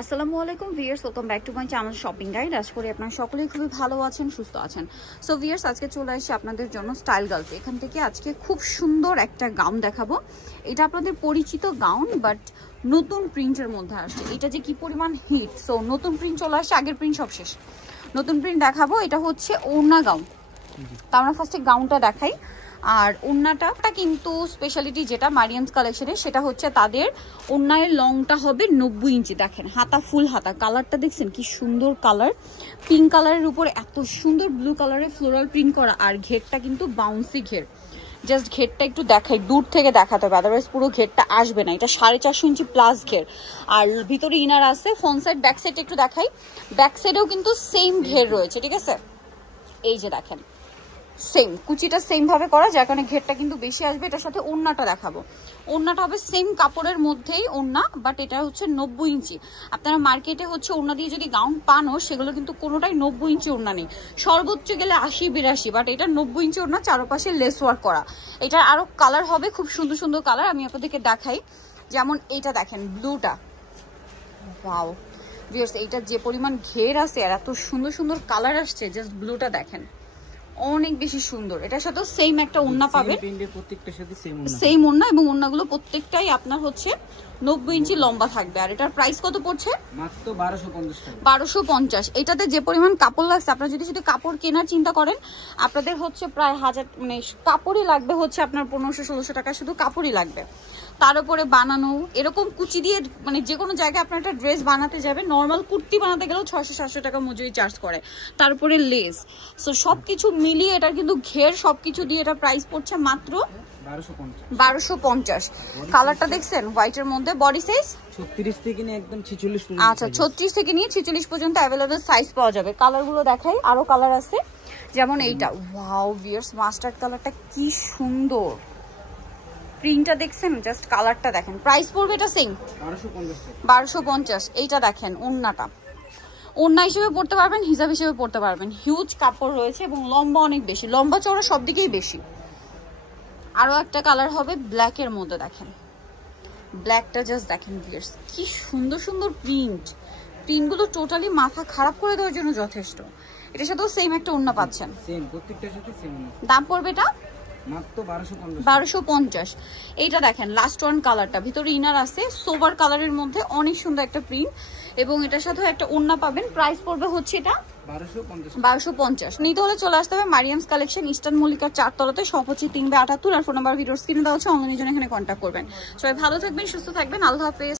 আসসালামু আলাইকুম viewers, welcome back to my channel shopping guide. আশা করি আপনারা সকলেই খুবই ভালো আছেন, সুস্থ আছেন। সো ভিউয়ার্স, আজকে চলে আসি আপনাদের জন্য স্টাইল গার্লস। এখান থেকে আজকে খুব সুন্দর একটা গাউন দেখাবো। এটা আপনাদের পরিচিত গাউন, বাট নতুন প্রিন্টের মধ্যে আসছে। এটা যে কি পরিমাণ হিট! সো নতুন প্রিন্ট চলে আসছে, আগের প্রিন্ট সব শেষ, নতুন প্রিন্ট দেখাবো। এটা হচ্ছে ওড়না গাউন। তো আমরা ফার্স্টে গাউনটা দেখাই। আর ওড়নাটা কিন্তু স্পেশালিটি যেটা মারিয়ামস কালেকশনে, সেটা হচ্ছে তাদের ওড়নার লংটা হবে 90 ইঞ্চি। দেখেন হাতা, ফুল হাতা। কালারটা দেখছেন কি সুন্দর কালার, পিঙ্ক কালারের উপরে এত সুন্দর ব্লু কালারের ফ্লোরাল প্রিন্ট করা। আর ঘেরটা কিন্তু বাউন্সি ঘের। জাস্ট ঘেরটা একটু দেখাই, দূর থেকে দেখাতে হবে, আদারওয়াইজ পুরো ঘেরটা আসবে না। এটা 4.5 ইঞ্চি প্লাস ঘের। আর ভিতরে ইনার আছে। ফ্রন্ট সাইড ব্যাক সাইড একটু দেখাই। ব্যাক সাইডেও কিন্তু সেম ঘের রয়েছে, ঠিক আছে? এই যে দেখেন, সেম কুচিটা সেম ভাবে করা, যার কারণে ঘেরটা কিন্তু বেশি আসবে। এটার সাথে ওড়নাটা দেখাবো। ওড়নাটা হবে সেম কাপড়ের মধ্যেই ওড়না, বাট এটা হচ্ছে 90 ইঞ্চি। আপনারা মার্কেটে হচ্ছে ওড়না দিয়ে যদি গাউন পানও, সেগুলো কিন্তু কোনোটাই 90 ইঞ্চি ওড়না নেই। সর্বোচ্চ গেলে 80-82, বাট এটা 90 ইঞ্চি ওড়না, চারপাশে লেস ওয়ার্ক করা। এটার আরো কালার হবে, খুব সুন্দর সুন্দর কালার আমি আপনাদেরকে দেখাই। যেমন এইটা দেখেন, ব্লুটা, ওয়াও ভিউয়ার্স, এইটা যে পরিমাণ ঘের আছে আর এত সুন্দর সুন্দর কালার আসছে, জাস্ট ব্লুটা দেখেন, অনেক বেশি সুন্দর। এটার সাথে সেম একটা ওড়না পাবেন, সেম ওড়না, এবং ওড়নাগুলো প্রত্যেকটাই আপনার হচ্ছে 90 ইঞ্চি লম্বা থাকবে। আর এটার প্রাইস কত পড়ছে? মাত্র 1250। এটাতে যে পরিমাণ কাপড় লাগছে, আপনারা যদি শুধু কাপড় কেনার চিন্তা করেন, আপনাদের হচ্ছে প্রায় 1000, মানে কাপড়ই লাগবে হচ্ছে আপনার 1500-1600 টাকা, শুধু কাপড়ই লাগবে। তার উপরে বানানো এরকম কুচি দিয়ে, মানে যে কোনো জায়গায় আপনার একটা ড্রেস বানাতে যাবে, নর্মাল কুর্তি বানাতে গেলেও 600-700 টাকা মজুরি চার্জ করে। তারপরে লেস, সো সবকিছু মিলিয়ে এটা কিন্তু ঘের সবকিছু দিয়ে এটা প্রাইস পড়ছে মাত্র 1250। কালারটা দেখছেন হোয়াইটের মধ্যে। বডি সাইজ 36 থেকে নিয়ে একদম 46 পর্যন্ত। আচ্ছা, 36 থেকে নিয়ে 46 পর্যন্ত অ্যাভেলেবল সাইজ পাওয়া যাবে। কালারগুলো দেখাই, আরো কালার আছে। যেমন এইটা, ওয়াও ভিউয়ার্স, মাস্টার্ড কালারটা কি সুন্দর। প্রিন্টটা দেখছেন, জাস্ট কালারটা দেখেন। প্রাইস পড়বে এটা সেম 1250। এইটা দেখেন, ওড়নাটা ওড়না হিসেবে পড়তে পারবেন, হিজাব হিসেবে পড়তে পারবেন। হিউজ কাপড় রয়েছে এবং লম্বা অনেক বেশি, লম্বা চওড়া সব দিকেই বেশি। আরো একটা কালার হবে ব্ল্যাকের মধ্যে, দেখেন ব্ল্যাকটা জাস্ট দেখেন ভিউয়ার্স, কি সুন্দর সুন্দর প্রিন্ট। প্রিন্টগুলো টোটালি মাথা খারাপ করে দেওয়ার জন্য যথেষ্ট। এটার সাথেও সেম একটা ওড়না পাচ্ছেন, সেম প্রত্যেকটার সাথে সেম ওড়না। দাম পড়বে এটা মাত্র 1250। এইটা দেখেন লাস্ট ওয়ান কালারটা, ভিতরে ইনার আছে সোভার কালারের মধ্যে, অনেক সুন্দর একটা প্রিন্ট, এবং এটার সাথেও একটা ওড়না পাবেন। প্রাইস পড়বে হচ্ছে এটা 1250। নিতে হলে চলে আসতে হবে মারিয়ামস কালেকশন, ইস্টার্ন মল্লিকার 4 তলাতে, শপ হচ্ছে 3/78। আর ফোন নাম্বার ভিডিওর স্ক্রিনে দেওয়া হচ্ছে, অনলাইনের জন্য এখানে কন্ট্যাক্ট করবেন। সবাই ভালো থাকবেন, সুস্থ থাকবেন, আল্লাহ হাফেজ।